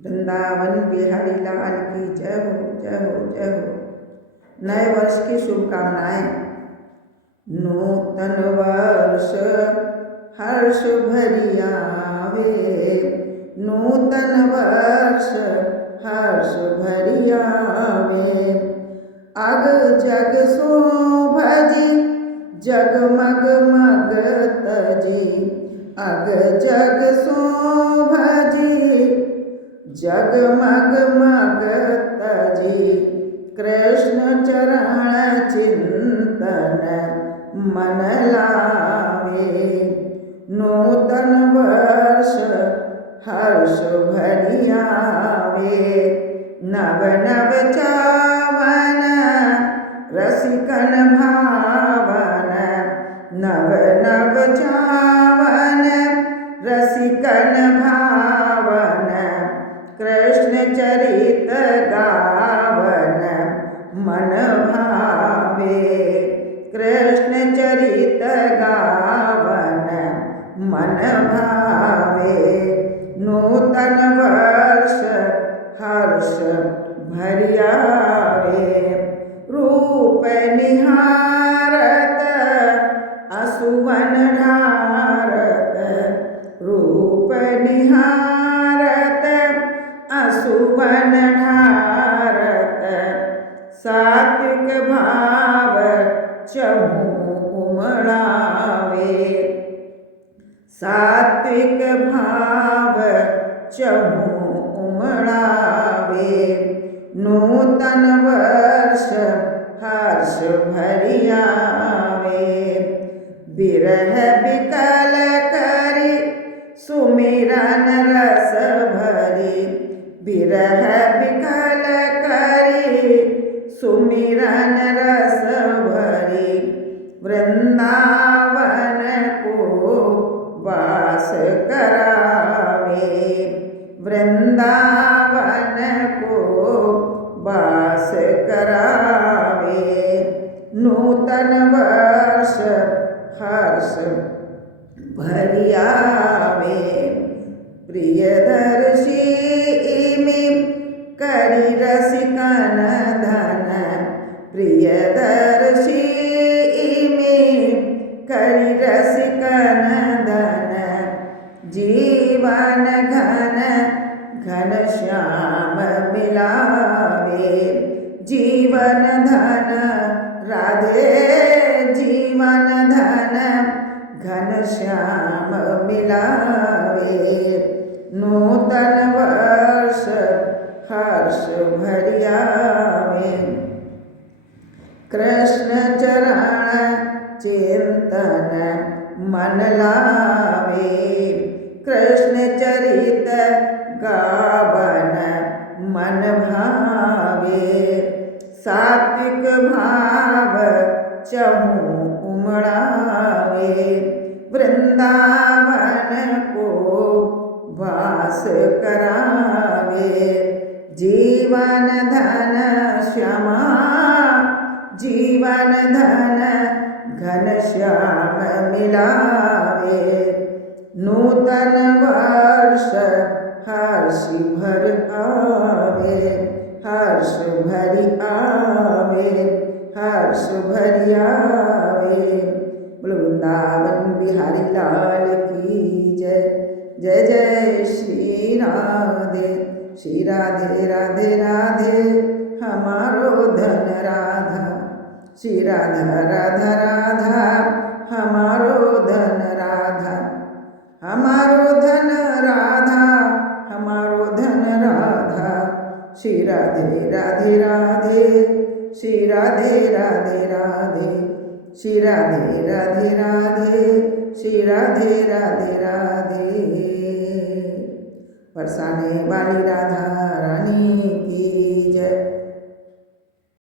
वृंदावन बिहारी लाल की जय हो जय हो जय हो। नए वर्ष की शुभकामनाएं। नूतन वर्ष हर्ष भरी आवे, नूतन वर्ष हर्ष भरी आवे। अग जग शोभजी जगमग मग तजी, अग जग शोभजी जगमग मग तजी। कृष्ण चरण चिंतन मन लावे, नूतन वर्ष हर्ष भरी आवे। नव नव चावन रसिकन भावन, नव नव चावन रसिकन भावन। कृष्ण चरित गावन मन भावे, कृष्ण चरित गावन मन भावे। नूतन वर्ष हर्ष भरी आवे, रूप निहारत असुवन ढारत, रूप निहारत असुवन ढारत। सात्विक भाव चहु उमड़ावे, सात्विक भाव चहु उमड़ावे। नूतन वर्ष हर्ष भरी आवे, बिरह बिकल करी सुमिरन रस भरी, बिरह बिकल करी सुमिरन रस भरी। वृंदावन को वास करावे, वृंदावन को वास करावे। नूतन वर्ष हर्ष भरी आवे, प्रियदर्शी में करी रसिकन धन, प्रियदर्शी में करी रसिकन धन। जीवन घन घन श्याम मिलावे, जीवन धन राधे जीवन धन घन श्याम मिलावे। नूतन वर्ष हर्ष भरी आवे, कृष्ण चरण चिंतन मन लावे। कृष्ण चरित गावन मन भावे, सात्विक भाव चहु उमड़ावे। वृंदावन को वास करावे, जीवन धन श्यामा जीवन धन घन श्याम मिलावे। नूतन वर्ष हर्ष भर आवे, हर्ष भरी आवे, हर्ष भरी आवे। वृंदावन बिहारी लाल की जय, जय जय श्री राधे। श्री राधे राधे राधे हमारो धन राधा, श्री राधा राधा राधा हमारो धन राधा, हमारो धन राधा, हमारो धन राधा। श्री राधे राधे राधे, श्री राधे राधे राधे, श्री राधे राधे राधे, श्री राधे राधे राधे। बरसाने वाली राधा रानी की जय।